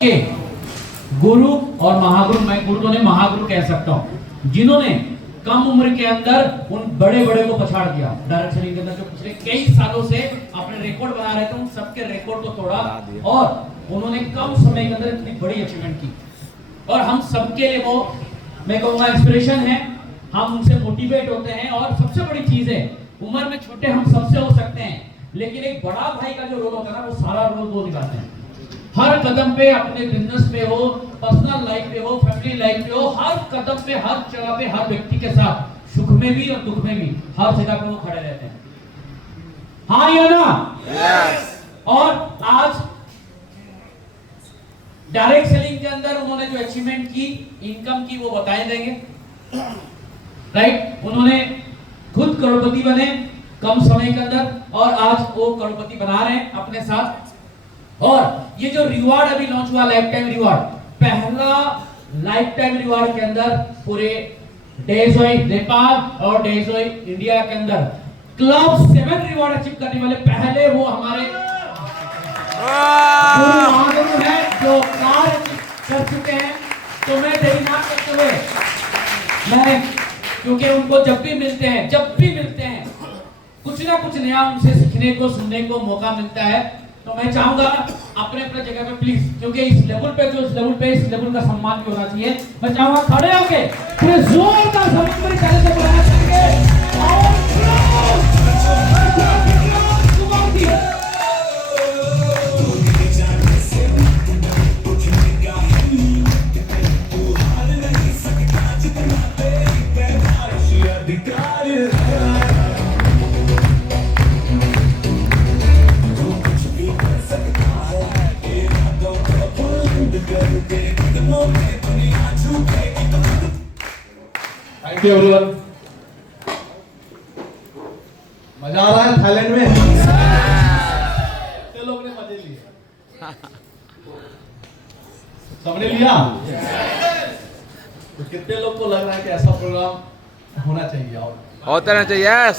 के गुरु और महागुरु, मैं गुरु तो नहीं महागुरु कह सकता हूं, जिन्होंने कम उम्र के अंदर उन बड़े बड़े को पछाड़ दिया। डायरेक्ट सेलिंग के अंदर जो पिछले कई सालों से अपने रिकॉर्ड बना रहे थे, उन सबके रिकॉर्ड को तोड़ा और उन्होंने कम समय के अंदर इतनी बड़ी अचीवमेंट की। और हम सबके लिए वो, मैं कहूँगा, इंस्पिरेशन है। हम उनसे मोटिवेट होते हैं। और सबसे बड़ी चीज है, उम्र में छोटे हम सबसे हो सकते हैं, लेकिन एक बड़ा भाई का जो रोल होता है ना, वो सारा रोल वो निभाते हैं। हर कदम पे, अपने बिजनेस पे हो, पर्सनल लाइफ पे हो, फैमिली लाइफ पे हो, हर कदम पे, हर जगह पे, हर व्यक्ति के साथ सुख में भी और दुख में भी हर जगह पे वो खड़े रहते हैं। हाँ या ना? yes. और आज डायरेक्ट सेलिंग के अंदर उन्होंने जो अचीवमेंट की, इनकम की, वो बताए देंगे। राइट? उन्होंने खुद करोड़पति बने कम समय के अंदर, और आज वो करोड़पति बना रहे हैं अपने साथ। और ये जो रिवार्ड अभी लॉन्च हुआ, लाइफ टाइम रिवार्ड, पहला लाइफ टाइम रिवार्ड के अंदर पूरे डेजोई नेपाल और डेजोई इंडिया के अंदर क्लब 7 रिवार्ड अचीव करने वाले पहले वो हमारे गुरु हैं, जो कार कर चुके हैं। तो मैं देरी ना करते हुए, मैं, क्योंकि उनको जब भी मिलते हैं कुछ ना कुछ नया उनसे सीखने को, सुनने को मौका मिलता है। तो मैं चाहूंगा अपने अपने जगह पे प्लीज, क्योंकि इस लेवल पे इस लेवल का सम्मान भी होना चाहिए। मैं चाहूंगा खड़े होके पूरे जोरदार सम्मान से बुलाना चाहिए। Thank you everyone. मजा आ रहा है थाईलैंड में? कितने लोग ने मजे लिए? सबने लिया? तो कितने लोग को लग रहा है कि ऐसा प्रोग्राम होना चाहिए और होना चाहिए? यस।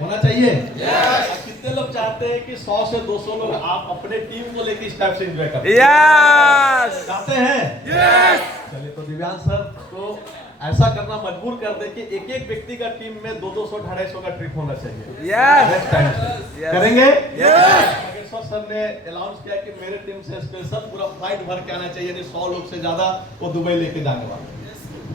होना चाहिए? यस। कितने लोग चाहते हैं कि 100 से 200 लोग आप अपने टीम को लेकर इस टाइप से एंजॉय करें? यस। चाहते हैं? यस। चलिए, तो दिव्यांश सर को ऐसा करना मजबूर कर दे कि एक एक व्यक्ति का टीम में 200, 250 का ट्रिप होना चाहिए। यस। करेंगे? यस। नागेश्वर सर ने अनाउंस किया कि मेरे टीम से स्पेशल पूरा फ्लाइट भर के आना चाहिए, यानी 100 लोग से ज्यादा वो दुबई लेके जाने वाले।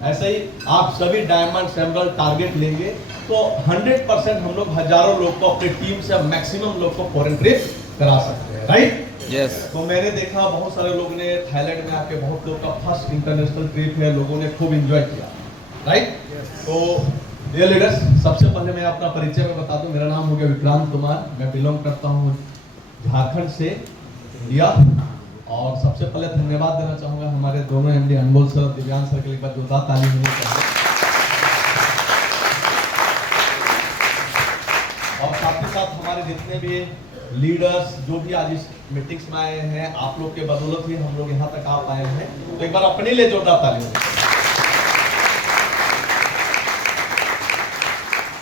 ऐसे ही आप सभी डायमंड एमराल्ड टारगेट लेंगे तो 100% हम लोग हजारों लोग को अपनी टीम से, मैक्सिमम लोग को फॉरेन ट्रिप करा सकते हैं। राइट? यस। तो मैंने देखा बहुत सारे लोग ने थाईलैंड में आके, बहुत लोग का फर्स्ट इंटरनेशनल ट्रिप है, लोगों ने खूब एंजॉय किया। राइट? तो डियर लीडर्स, सबसे पहले मैं अपना परिचय में बता दूं। मेरा नाम हो गया विक्रांत कुमार। मैं बिलोंग करता हूं झारखंड से, इंडिया। और सबसे पहले धन्यवाद देना चाहूंगा हमारे दोनों एमडी अनमोल सर और दिव्यांश सर के लिए। जोरदार ताली होनी चाहिए। और साथ ही साथ हमारे जितने भी लीडर्स जो भी आज इस मीटिंग्स में आए हैं, आप लोग के बदौलत ही हम लोग यहाँ तक आ पाए हैं। तो एक बार अपने लिए जोरदार ताली हो।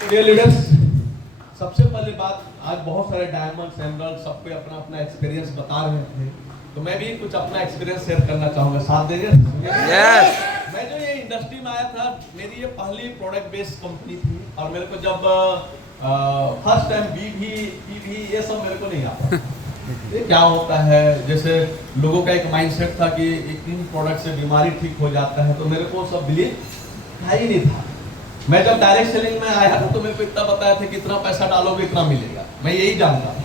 डियर लीडर्स, सबसे पहले बात, आज बहुत सारे डायमंड्स, एमराल्ड, सबको अपना अपना एक्सपीरियंस बता रहे थे, तो मैं भी कुछ अपना एक्सपीरियंस शेयर करना चाहूंगा। साथ देंगे? यस। मैं जो ये इंडस्ट्री में आया था, मेरी ये पहली प्रोडक्ट बेस्ड कंपनी थी, और मेरे को जब फर्स्ट टाइम बीवी ये सब मेरे को नहीं आता। ये क्या होता है, जैसे लोगों का एक माइंडसेट था कि इन प्रोडक्ट से बीमारी ठीक हो जाता है, तो मेरे को सब बिलीव ही नहीं था। मैं जब डायरेक्ट सेलिंग में आया था तो मेरे को इतना बताया था कि इतना पैसा डालोगे इतना मिलेगा, मैं यही जानता था।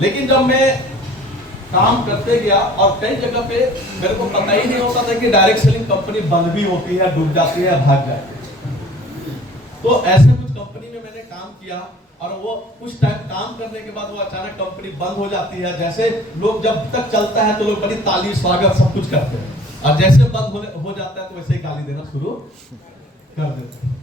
लेकिन जब मैं काम करते गया और कई जगह पे मेरे को पता ही नहीं होता था कि डायरेक्ट सेलिंग कंपनी बंद भी होती है, डूब जाती है, भाग जाती है। तो ऐसे कुछ कंपनी में मैंने काम किया, और वो कुछ टाइम काम करने के बाद वो अचानक कंपनी बंद हो जाती है। जैसे लोग जब तक चलता है तो लोग बड़ी ताली, स्वागत, सब कुछ करते हैं, और जैसे बंद हो जाता है तो वैसे ही गाली देना शुरू कर देते हैं।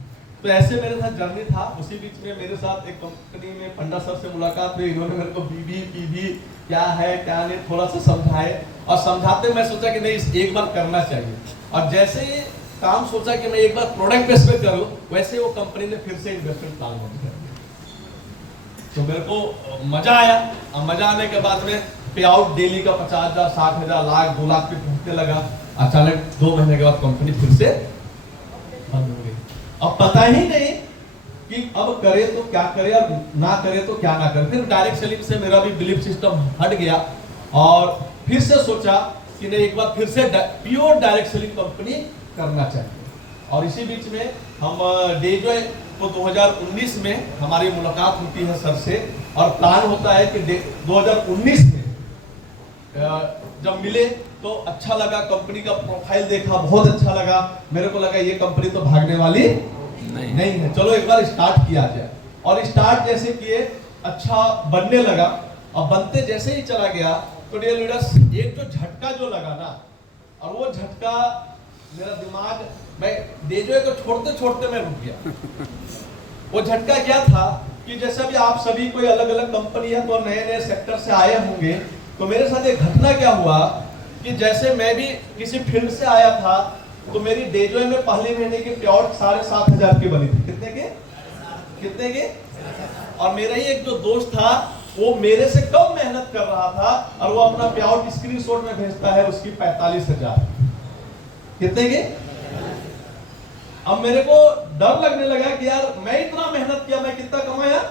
तो ऐसे मेरे साथ जर्नी था। उसी बीच में मेरे साथ एक कंपनी में पंडा सर से मुलाकात हुई। इन्होंने मेरे को बीबी पीवी क्या है क्या नहीं थोड़ा सा समझाए, और समझाते मैं सोचा कि नहीं, एक बार करना चाहिए। और जैसे ही काम सोचा कि मैं एक बार प्रोडक्ट बेस पे करूं, वैसे वो कंपनी ने फिर से इन्वेस्टमेंट प्लान कर दिया। तो मेरे को मजा आया, और मजा आने के बाद में पे आउट डेली का 50,000 60,000 लाख 2 लाख पे पहुंचने लगा। अचानक 2 महीने के बाद कंपनी फिर से बंद हो गई। अब पता ही नहीं कि अब करे तो क्या करे और ना करे तो क्या ना करे। फिर डायरेक्ट सेलिंग से मेरा भी बिलीफ सिस्टम हट गया और फिर से सोचा कि नहीं, एक बार फिर से प्योर डायरेक्ट सेलिंग कंपनी करना चाहिए। और इसी बीच में हम डेजॉय को 2019 में हमारी मुलाकात होती है सर से और प्लान होता है कि 2019 में जब मिले तो अच्छा लगा, कंपनी का प्रोफाइल देखा बहुत अच्छा लगा, मेरे को लगा ये कंपनी तो भागने वाली नहीं है, चलो एक बार स्टार्ट किया जाए। और स्टार्ट जैसे किए अच्छा बनने लगा और बनते जैसे ही चला गया तो डियर लीडर्स एक जो झटका जो लगा ना, और वो झटका मेरा दिमाग, मैं डेजॉय को छोड़ते छोड़ते मैं रुक गया। वो झटका क्या था कि जैसे भी आप सभी कोई अलग अलग कंपनी है तो नए नए सेक्टर से आए होंगे, तो मेरे साथ एक घटना क्या हुआ कि जैसे मैं भी किसी फील्ड से आया था तो मेरी डेजॉय में पहले महीने की पेआउट 7,500 की बनी थी। कितने के? और मेरा ही एक जो दोस्त था वो मेरे से कम मेहनत कर रहा था और वो अपना पेआउट स्क्रीनशॉट में भेजता है उसकी 45,000। कितने के? अब मेरे को डर लगने लगा कि यार मैं इतना मेहनत किया, मैं कितना कमाया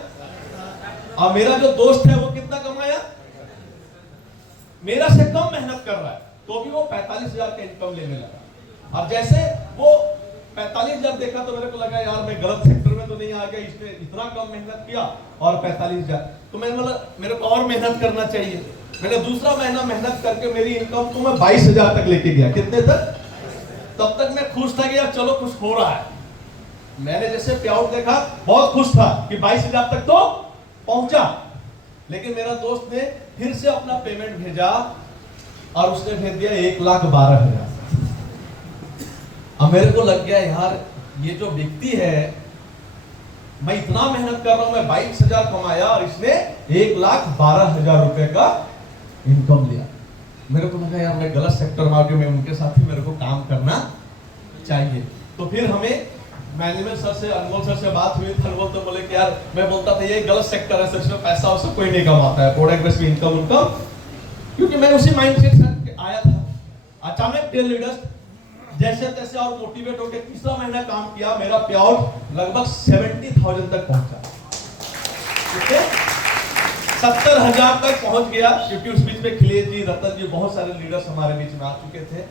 और मेरा जो दोस्त है वो कितना कमाया, मेरा से कम मेहनत कर रहा है तो भी वो 45,000 का इनकम लेने लगा। और जैसे वो 45,000 देखा तो मेरे को लगा यार मैं गलत सेक्टर में तो नहीं आ गया, इसने इतना कम मेहनत किया और 45,000, तो मैंने बोला मेरे को और मेहनत करना चाहिए। मैंने दूसरा महीना मेहनत करके मेरी इनकम को मैं 22,000 तक लेके गया। कितने तक? तब तक मैं खुश था कि यार चलो कुछ हो रहा है। मैंने जैसे पेआउट देखा बहुत खुश था कि 22,000 तक तो पहुंचा, लेकिन मेरा दोस्त ने फिर से अपना पेमेंट भेजा और उसने भेज दिया 1,12,000। अब मेरे को लग गया यार ये जो व्यक्ति है, मैं इतना मेहनत कर रहा हूं, मैं 22,000 कमाया और इसने 1,12,000 रुपए का इनकम लिया। मेरे को लगा यार मैं गलत सेक्टर में आ गया, मैं उनके साथ ही मेरे को काम करना चाहिए। तो फिर हमें मैनेजमेंट सर से, अनमोल सर से बात हुई। अनमोल तो बोले कि यार मैं बोलता था ये गलत सेक्टर है, सच में पैसा उससे कोई नहीं कमाता है, प्रोडक्ट बेस्ड इनकम उनकम, क्योंकि मैं उसी माइंडसेट से आया था। अचानक डियर लीडर्स जैसे तैसे और मोटिवेट होकर तीसरा महीना काम किया, मेरा पेआउट लगभग 70,000 तक पहुंचा। 70,000 तक पहुंच गया, क्योंकि उस बीच में खिलेश जी, रतन जी, बहुत सारे लीडर्स हमारे बीच में आ चुके थे।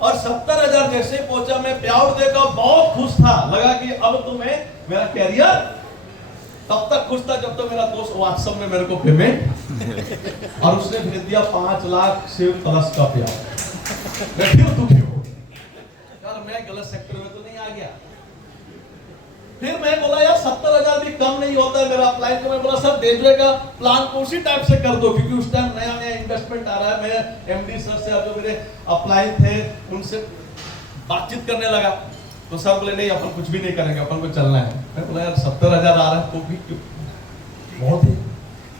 और 70,000 जैसे पहुंचा, मैं पेआउट देकर बहुत खुश था, लगा कि अब तो मैं मेरा कैरियर, तब तक खुश था जब तो मेरा दोस्त व्हाट्सएप में मेरे को पेमेंट और उसने भेज दिया 5 लाख से प्लस का पेआउट। मैं फिर दुखी हो यार, मैं गलत सेक्टर में तो नहीं आ गया। फिर मैं बोला यार 70,000 भी कम नहीं होता है मेरा अपलाइन को। मैं बोला सर डेजॉय का प्लान को उसी टाइप से कर दो, क्योंकि उस टाइम नया नया इन्वेस्टमेंट आ रहा है। मैं एमडी सर से, जो मेरे अपलाइन थे उनसे बातचीत करने लगा तो सर बोले नहीं अपन कुछ भी नहीं करेंगे, अपन को चलना है। मैं बोला यार 70,000 आ रहा है तो भी क्यों, बहुत है।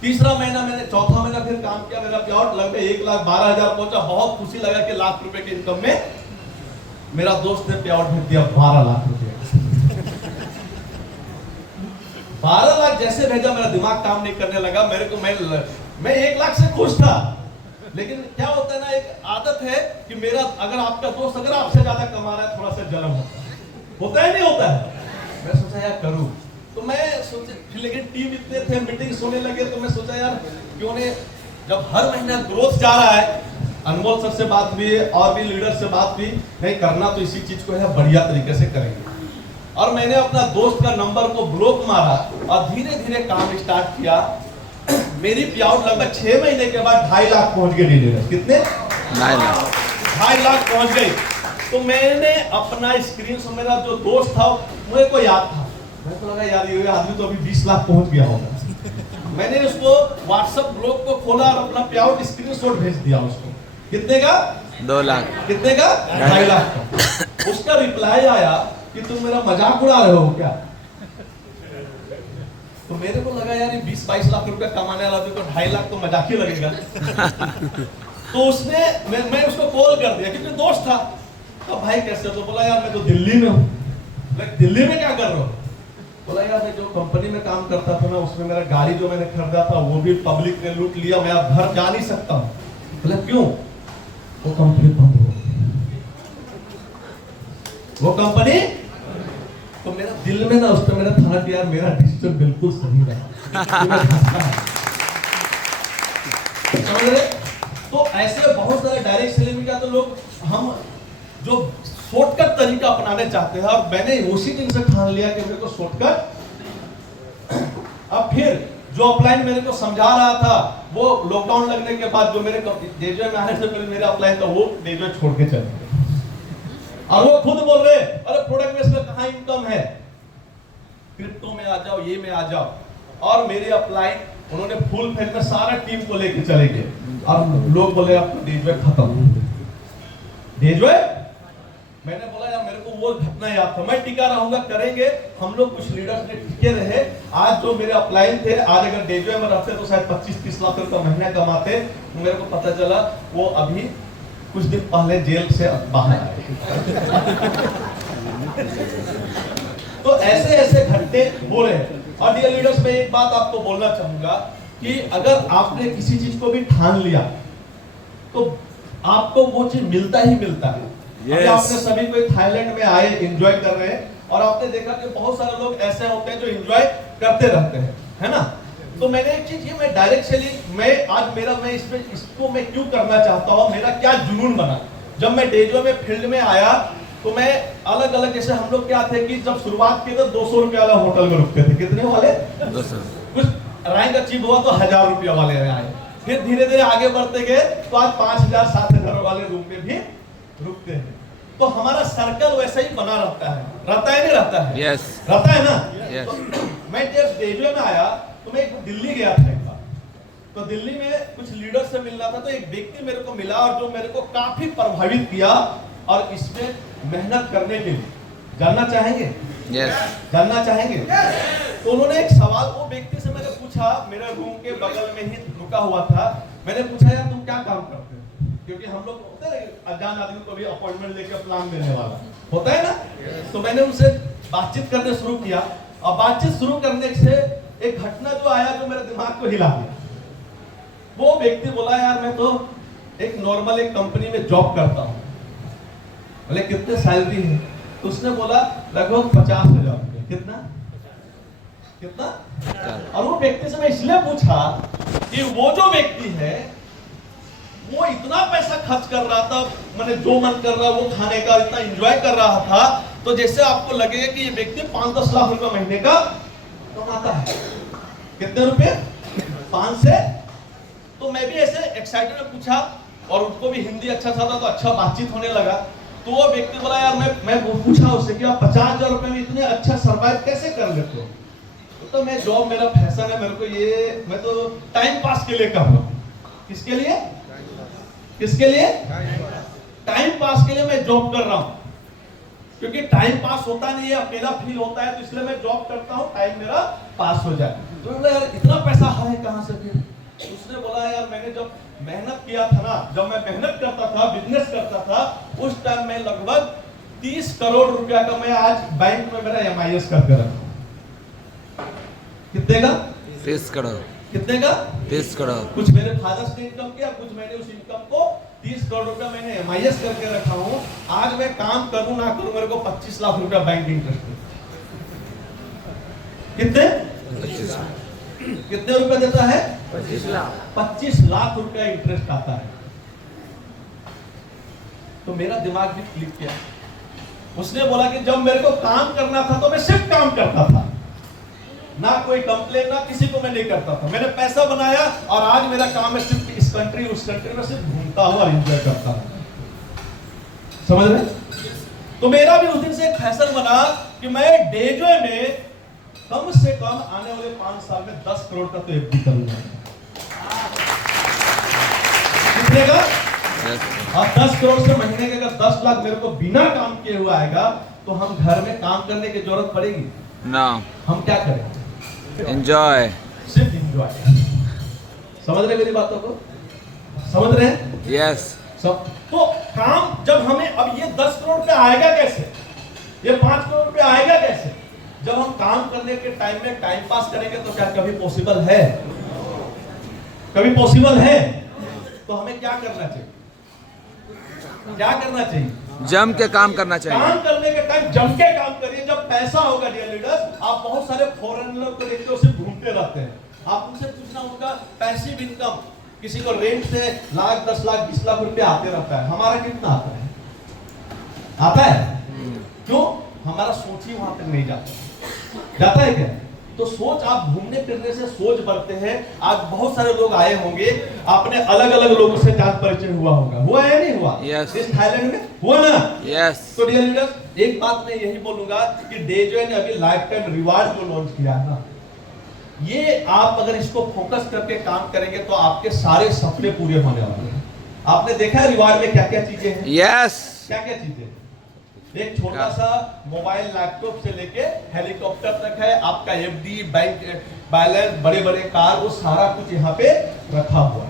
तीसरा महीना मैंने, चौथा महीना फिर काम किया, मेरा पेआउट लगभग 1,12,000 पहुंचा। बहुत खुशी लगा कि लाख रुपए के इनकम में मेरा दोस्त ने पेआउट भेज दिया 12 लाख रुपए। 12 लाख जैसे भेजा मेरा दिमाग काम नहीं करने लगा। मेरे को मैं 1 लाख से खुश था, लेकिन क्या होता है ना, एक आदत है कि मेरा, अगर आपका दोस्त अगर आपसे ज्यादा कमा रहा है थोड़ा सा जलन होता है नहीं होता है। मैं सोचा यार करूं, तो मैं सोचे फिर, लेकिन टीम इतने थे, मीटिंग होने लगे, तो मैं सोचा यार क्यों नहीं, जब हर महीना ग्रोथ जा रहा है, अनमोल सर से बात हुई और भी लीडर से बात हुई, नहीं करना तो इसी चीज को है, बढ़िया तरीके से करेंगे। और मैंने अपना दोस्त का नंबर को ब्लॉक मारा और धीरे धीरे काम स्टार्ट किया। मेरी पेआउट लगभग 6 महीने के बाद 2.5 लाख पहुंच गए डीलर। कितने? 2.5 लाख पहुंच गई। तो मैंने अपना स्क्रीन से, मेरा जो दोस्त था मुझे को याद था, मैं तो लगा यार ये आदमी तो अभी 20 लाख पहुंच गया होगा। मैंने उसको व्हाट्सएप ग्रुप को खोला और अपना पेआउट स्क्रीनशॉट भेज दिया उसको। कितने का? 2 लाख। कितने का? 2.5 लाख का। उसका रिप्लाई आया कि तुम मेरा मजाक उड़ा रहे हो क्या? तो मेरे को लगा यार 20-22 लाख रुपए कमाने वाला आदमी को 2.5 लाख तो मजाक ही लगेगा। तो उसने, मैं उसको कॉल कर दिया क्योंकि दोस्त था। तो भाई कैसे? तो बोला यार मैं तो दिल्ली में हूँ। दिल्ली में क्या कर रहे हो? बोला यार मैं जो कंपनी में काम करता था ना उसमें मेरा गाड़ी जो मैंने खरीदा था वो भी पब्लिक ने लूट लिया, मैं अब घर जा नहीं सकता हूँ। बोला क्यों? वो कंपनी बंद हो गई। वो कंपनी तो मेरा दिल में ना उस पर मेरा था कि यार मेरा डिसीजन बिल्कुल सही रहा। समझ रहे? तो ऐसे बहुत सारे डायरेक्ट सेलिंग का तो लोग हम जो शॉर्टकट तरीका अपनाने चाहते हैं, और मैंने उसी दिन से ठान लिया कि मेरे को शॉर्टकट। अब फिर जो अपलाइन मेरे को समझा रहा था वो लॉकडाउन लगने के बाद जो मेरे डेजवे में आने से पहले मेरा अपलाइन था वो डेजवे छोड़ के चले गए। और वो खुद बोल रहे अरे प्रोडक्ट बेस में कहां इनकम है, क्रिप्टो में आ जाओ, ये में आ जाओ। और मेरे अपलाइन उन्होंने फुल फेज में सारा टीम को लेके चले गए। और लोग बोले अब डेजवे खत्म। डेजवे मैंने बोला यार मेरे को वो घटना याद था, मैं टिका रहूंगा, करेंगे। हम लोग कुछ लीडर्स ने टिके रहे। आज जो मेरे अपलाइन थे आज अगर डेजवे में रहते तो शायद 25-30 लाख रुपए महीना कमाते। मेरे को पता चला वो अभी कुछ दिन पहले जेल से बाहर आए। तो ऐसे ऐसे घटने हो रहे हैं। और डियर लीडर्स मैं एक बात आपको बोलना चाहूंगा कि अगर आपने किसी चीज को भी ठान लिया तो आपको वो चीज मिलता ही मिलता है। Yes. आपने सभी कोई थाईलैंड में आए एंजॉय कर रहे हैं और आपने देखा कि बहुत सारे लोग ऐसे होते हैं जो एंजॉय करते रहते हैं, है ना? तो मैंने एक चीज ये मैं डायरेक्ट सेलिंग मैं आज मैं इसको मैं क्यों करना चाहता हूँ, मेरा क्या जुनून बना। जब मैं डेजवे में फील्ड में आया तो मैं अलग अलग जैसे हम लोग क्या थे कि जब शुरुआत की तो 200 रुपया वाला होटल में रुकते थे। कितने वाले? 200। कुछ रैंक अचीव हुआ तो 1000 रुपया वाले आए। फिर धीरे धीरे आगे बढ़ते गए तो आज 5000-7000 वाले रूम में भी रुकते हैं। तो हमारा सर्कल वैसा ही बना रहता है नहीं रहता है? Yes. रहता है ना? Yes. तो मैं जब डेजवे में आया तो मैं दिल्ली गया था एक बार। तो दिल्ली में कुछ लीडर से मिलना था तो एक व्यक्ति मेरे को मिला और जो मेरे को काफी प्रभावित किया और इसमें मेहनत करने के लिए। जानना चाहेंगे? Yes. जानना चाहेंगे? तो उन्होंने एक सवाल वो व्यक्ति से मैंने पूछा, मेरे रूम के बगल में ही रुका हुआ था। मैंने पूछा यार तुम क्या काम करते हो? क्योंकि हम लोग होते हैं अनजान आदमी को भी अपॉइंटमेंट लेकर प्लान देने वाला होता है ना। तो मैंने उनसे बातचीत करने शुरू किया और बातचीत शुरू करने से एक घटना जो आया जो मेरे दिमाग को हिला दिया। वो व्यक्ति बोला यार मैं तो एक नॉर्मल एक कंपनी में जॉब करता हूँ। बोले कितने सैलरी है? तो उसने बोला लगभग 50,000 रुपये। कितना? और वो व्यक्ति से मैं इसलिए पूछा कि वो जो व्यक्ति है वो इतना पैसा खर्च कर रहा था, मैंने जो मन कर रहा वो खाने का इतना एंजॉय कर रहा था, तो जैसे आपको लगेगा कि ये व्यक्ति 5-10 लाख रुपए महीने का कमाता है। कितने रुपए? 5 से। तो मैं भी ऐसे एक्साइटेड में पूछा और उनको भी हिंदी अच्छा था तो अच्छा बातचीत होने लगा। तो वो व्यक्ति बोला यार मैं पूछा उससे कि आप 50,000 रुपए में इतने अच्छा सर्वाइव कैसे कर लेते हो? तो मैं जॉब मेरा फैशन है, मेरे को ये मैं तो टाइम पास के लिए कर रहा हूँ। किसके लिए? टाइम पास के लिए मैं जॉब कर रहा हूं। क्योंकि टाइम पास होता नहीं है, अकेला फील होता है, तो इसलिए मैं जॉब करता हूं, टाइम मेरा पास हो जाए। तो बोला यार इतना पैसा है कहां से फिर? उसने बोला यार मैंने जब मेहनत किया था ना, जब मैं मेहनत करता था, बिजनेस करता था, उस टाइम में लगभग 30 करोड़ रुपया का मैं आज बैंक में मेरा MIS करके रखा। कितने का? 30 करोड़। कितने का? 30 करोड़। कुछ मेरे फादर्स ने इनकम किया, कुछ मैंने उस इनकम को 30 करोड़ रुपया मैंने MIS करके रखा हूं। आज मैं काम करूं ना करूं मेरे को 25 लाख रुपया बैंक इंटरेस्ट है। कितने? 25। कितने रुपए देता है? 25 लाख रुपया इंटरेस्ट आता है। तो मेरा दिमाग भी क्लिक किया। उसने बोला कि जब मेरे को काम करना था तो मैं सिर्फ काम करता था, ना कोई कंप्लेन ना किसी को मैं नहीं करता था। मैंने पैसा बनाया और आज मेरा काम है सिर्फ इस कंट्री उस कंट्री में सिर्फ घूमता हूं और एंजॉय करता हूं। समझ रहे? तो मेरा भी उस दिन से एक फैसला बना कि मैं डेजवे में कम से कम आने वाले 5 साल में 10 करोड़ का तो FD करूंगा। कितने का? और 10 करोड़ से महीने के अगर 10 लाख मेरे को बिना काम किए हुआ आएगा तो हम घर में काम करने की जरूरत पड़ेगी ना। हम क्या करें? एंजॉय। सिर्फ एंजॉय। समझ रहे मेरी बातों को? समझ रहे हैं? यस। सब तो काम जब हमें अब ये 10 करोड़ पे आएगा कैसे? ये 5 करोड़ पे आएगा कैसे? जब हम काम करने के टाइम में टाइम पास करेंगे तो क्या कभी पॉसिबल है? कभी पॉसिबल है? तो हमें क्या करना चाहिए? क्या करना चाहिए? जम के काम करना चाहिए। काम करने के टाइम जम के काम करिए। जब पैसा होगा डियर लीडर्स, आप बहुत सारे फॉरेनर को देखते हो सिर्फ घूमते रहते हैं। आप उनसे पूछना उनका पैसिव इनकम, किसी को रेंट से लाख 10 लाख 20 लाख रुपए आते रहता है, हमारा कितना आता है? आता है? क्यों? हमारा सोच ही वहां तक नहीं जाता है क्या? तो सोच, आप घूमने फिरने से सोच बढ़ते हैं। आज बहुत सारे लोग आए होंगे, आपने अलग अलग लोगों से जान परिचय हुआ या नहीं हुआ? Yes. इस थाईलैंड में हुआ ना? यस। तो डियर लीडर्स, एक बात मैं यही बोलूंगा कि डेजॉय ने अभी लाइफ टाइम रिवार्ड जो लॉन्च किया है ना, ये आप अगर इसको फोकस करके काम करेंगे तो आपके सारे सपने पूरे होने वाले हैं। आपने देखा है रिवार्ड में क्या क्या चीजें हैं? यस। क्या क्या चीजें? एक छोटा सा मोबाइल लैपटॉप से लेके हेलीकॉप्टर तक है, आपका एफडी, बैंक बैलेंस, बड़े बड़े कार, वो सारा कुछ यहाँ पे रखा हुआ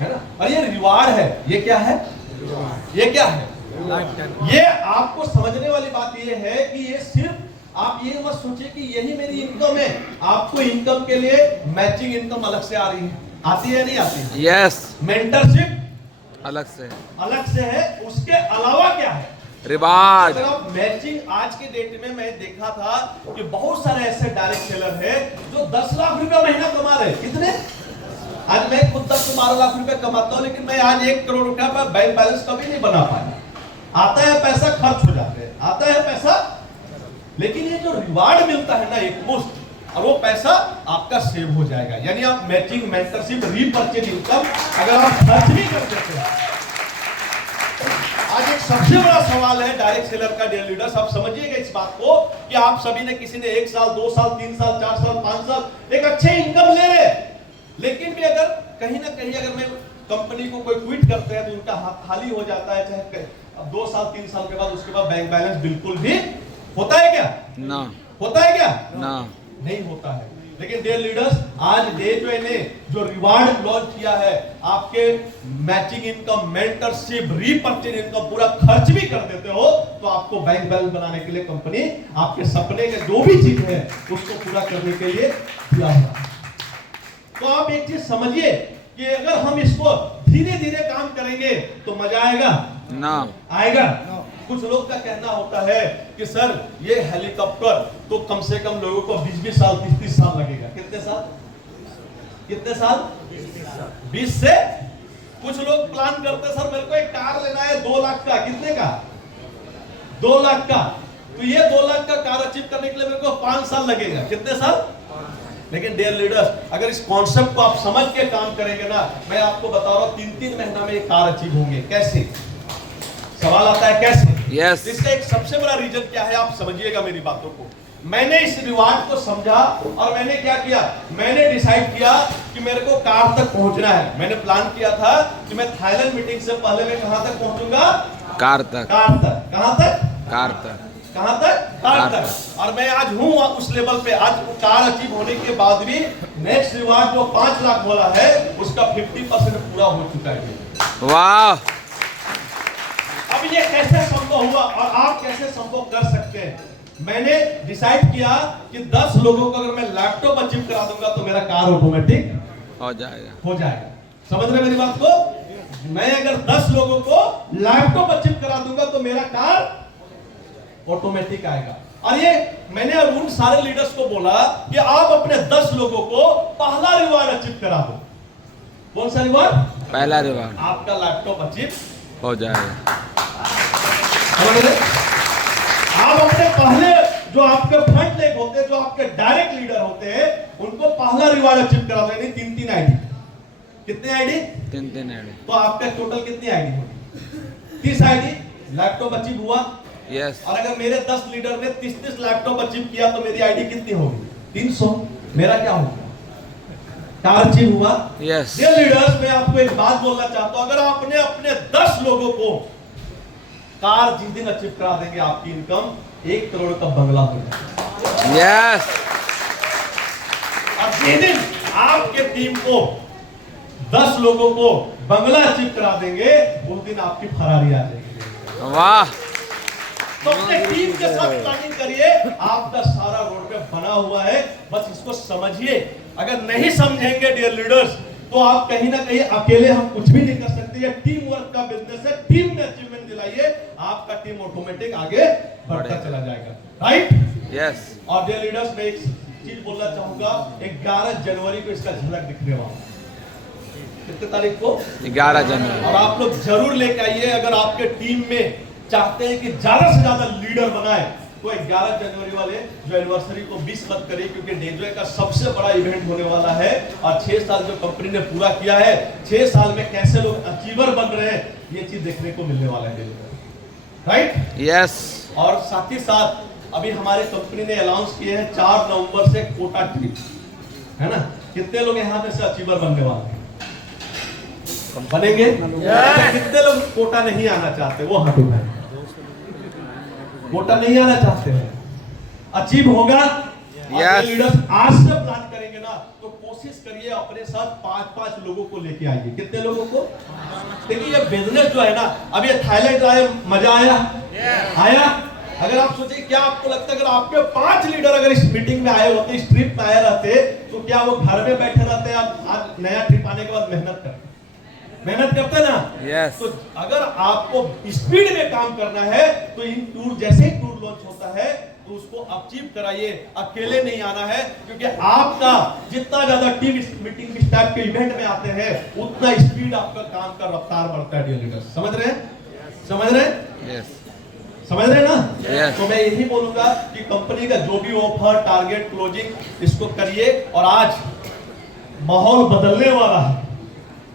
है ना? और ये रिवार्ड है। ये क्या है? ये क्या है? ये आपको समझने वाली बात ये है कि ये सिर्फ आप ये मत सोचिए कि यही मेरी इनकम है। आपको इनकम के लिए मैचिंग इनकम अलग से आ रही है। आती है नहीं आती है? यस। मेंटरशिप अलग से है। उसके अलावा क्या है? रिवार्ड। अगर आप मैचिंग, आज के डेट में मैं देखा था कि बहुत सारे ऐसे डायरेक्ट सेलर है जो 10 लाख रुपया महीना कमा रहे हैं। कितने? आज मैं खुद 10 से 12 लाख रुपया कमाता हूं, लेकिन मैं आज 1 करोड़ रुपया पर बैंक बैलेंस कभी नहीं बना पाया। आता है पैसा, खर्च हो जाते हैं, आता है पैसा, लेकिन ये जो रिवार्ड मिलता है ना एक मुश्त, और वो पैसा आपका सेव हो जाएगा। यानी आप मैचिंग, मेंटरशिप, रीपर्चेज इनकम अगर आप खर्च भी कर देते हैं। आज एक सबसे बड़ा सवाल है डायरेक्ट सेलर का डियर लीडर्स, आप समझिएगा इस बात को कि आप सभी ने, किसी ने 1 साल 2 साल 3 साल 4 साल 5 साल एक अच्छे इनकम ले रहे, लेकिन भी अगर कहीं ना कहीं अगर मैं कंपनी को कोई क्विट करते हैं तो उनका हाथ खाली हो जाता है। चाहे अब 2 साल 3 साल के बाद, उसके बाद बैंक बैलेंस बिल्कुल भी होता है क्या? ना। होता है क्या? ना, नहीं होता है। लेकिन डियर लीडर्स, आज डेजॉय ने जो रिवार्ड लॉन्च किया है, आपके matching income, mentorship, repurchase income पूरा खर्च भी कर देते हो तो आपको बैंक बैलेंस बनाने के लिए कंपनी आपके सपने के जो भी चीज है उसको पूरा करने के लिए दिया हुआ है। तो आप एक चीज समझिए कि अगर हम इसको धीरे धीरे काम करेंगे तो मजा आएगा ना। आएगा। कुछ लोग का कहना होता है कि सर ये हेलीकॉप्टर तो कम से कम लोगों को 20-20 साल 30-30 साल लगेगा। कितने साल? कितने साल? 20 से। कुछ लोग प्लान करते सर मेरे को एक कार लेना है 2 लाख का। कितने का? 2 लाख का। तो ये 2 लाख का कार अचीव करने के लिए मेरे को 5 साल लगेगा। कितने साल? लेकिन डियर लीडर्स, अगर इस कॉन्सेप्ट को आप समझ के काम करेंगे ना, मैं आपको बता रहा हूं 3-3 महीना में ये कार अचीव होंगे। कैसे? सवाल आता है कैसे? Yes. इसका एक सबसे बड़ा रीजन क्या है, आप समझिएगा मेरी बातों को। मैंने इस रिवार्ड को समझा और मैंने क्या किया, मैंने डिसाइड किया कि मेरे को कार तक पहुंचना है। मैंने प्लान किया था कि मैं थाईलैंड मीटिंग से पहले मैं कहां तक पहुंचूंगा? कार तक। कार तक। कहां तक? कार तक। कहां तक? कार तक। और मैं आज हूं उस लेवल पे। आज कार अचीव होने के बाद भी नेक्स्ट रिवार्ड जो 5 लाख वाला है उसका 50% पूरा हो चुका है। वाह। अब ये कैसे संभव हुआ और आप कैसे संभव कर सकते हैं? मैंने डिसाइड किया कि 10 लोगों को अगर मैं लैपटॉप अचीव करा दूंगा तो मेरा कार ऑटोमेटिक हो जाएगा। हो जाएगा। समझ रहे मेरी बात को? मैं अगर 10 लोगों को लैपटॉप अचीव करा दूंगा तो मेरा कार ऑटोमेटिक आएगा। और ये मैंने उन सारे लीडर्स को बोला कि आप अपने 10 लोगों को पहला रिवार्ड अचीव करा दो। कौन सा रिवार्ड? पहला रिवार्ड। आपका लैपटॉप अचीव हो जाएगा। आप अपने पहले जो आपके फ्रंट लेग होते हैं, जो आपके डायरेक्ट लीडर होते हैं, उनको पहला रिवार्ड अचीव करा देंगे। 3-3 आईडी। कितने आईडी? 3-3 आईडी। तो आपका टोटल कितनी आईडी होगी? 30 आईडी। लैपटॉप अचीव हुआ। यस। और अगर मेरे 10 लीडर ने 30-30 लैपटॉप अचीव किया तो मेरी आईडी कितनी होगी? 300। मेरा क्या होगा? कार अचीव हुआ। यस। डियर लीडर्स, मैं आपको एक बात बोलना चाहता हूं, अगर आपने अपने 10 लोगों को कार जिस दिन अचीव करा देंगे, आपकी इनकम 1 करोड़ का बंगला हो जाएगा। यस। और जिस दिन आपके टीम को 10 लोगों को बंगला अचीव करा देंगे, उस दिन आपकी फरारी आ जाएगी। वाह। तो अपने टीम के साथ प्लानिंग करिए। आपका सारा रोड मैप बना हुआ है, बस इसको समझिए। अगर नहीं समझेंगे डियर लीडर्स, तो आप कहीं ना कहीं अकेले हम कुछ भी नहीं कर सकते। ये टीम वर्क का बिजनेस है, टीम में अचीवमेंट दिलाइए, आपका टीम ऑटोमेटिक आगे बढ़ता चला जाएगा। राइट? यस। और डियर लीडर्स, मैं एक चीज बोलना चाहूंगा, 11 जनवरी को इसका झलक दिखने वाला है। कितने तारीख को? 11 जनवरी। और आप लोग जरूर लेके आइए। अगर आपके टीम में चाहते हैं कि ज्यादा से ज्यादा लीडर बनाए, तो 11 जनवरी वाले जो एनिवर्सरी को मिस मत करिए, क्योंकि डेजॉय का सबसे बड़ा इवेंट होने वाला है। और 6 साल जो कंपनी ने पूरा किया है, 6 साल में कैसे लोग अचीवर बन रहे हैं, ये चीज देखने को मिलने वाला है। राइट? यस। और साथ ही साथ अभी हमारे कंपनी ने अनाउंस किए हैं 4 नवंबर से कोटा ट्रिप, है ना? कितने लोग यहाँ में से अचीवर बनने वाले हैं? बनेंगे? कितने लोग कोटा नहीं आना चाहते? वो हाथ उठाएं। कोटा नहीं आना चाहते हैं? अचीव होगा? Yes. लीडर्स आज से प्लान करेंगे ना, तो कोशिश करिए अपने साथ 5-5 लोगों को लेके आइए। कितने लोगों को? देखिए ये बिजनेस जो है ना, अब ये थाईलैंड आए, मजा आया? आया? अगर आप सोचिए, क्या आपको लगता है अगर आपके 5 लीडर अगर इस मीटिंग में आए होते, इस ट्रिप में आए रहते, तो क्या वो घर में बैठे रहते? आज नया ट्रिप आने के बाद मेहनत करते ना? Yes. तो अगर आपको स्पीड में काम करना है, तो इन टूर, जैसे ही टूर लॉन्च होता है, तो उसको अचीव कराइए। अकेले नहीं आना है, क्योंकि आपका जितना ज्यादा टीम इस मीटिंग इस टाइप के इवेंट में आते हैं, उतना स्पीड आपका काम का रफ्तार बढ़ता है। डियर लीडर्स, समझ रहे हैं? समझ रहे हैं? यस। समझ रहे हैं ना? Yes. तो मैं यही बोलूंगा कि कंपनी का जो भी ऑफर, टारगेट, क्लोजिंग, इसको करिए। और आज माहौल बदलने वाला है,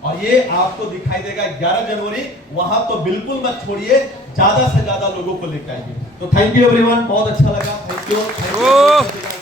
और ये आपको दिखाई देगा 11 जनवरी। वहां तो बिल्कुल मत छोड़िए, ज्यादा से ज्यादा लोगों को लेकर आइए। तो थैंक यू एवरीवन, बहुत अच्छा लगा। Thank you.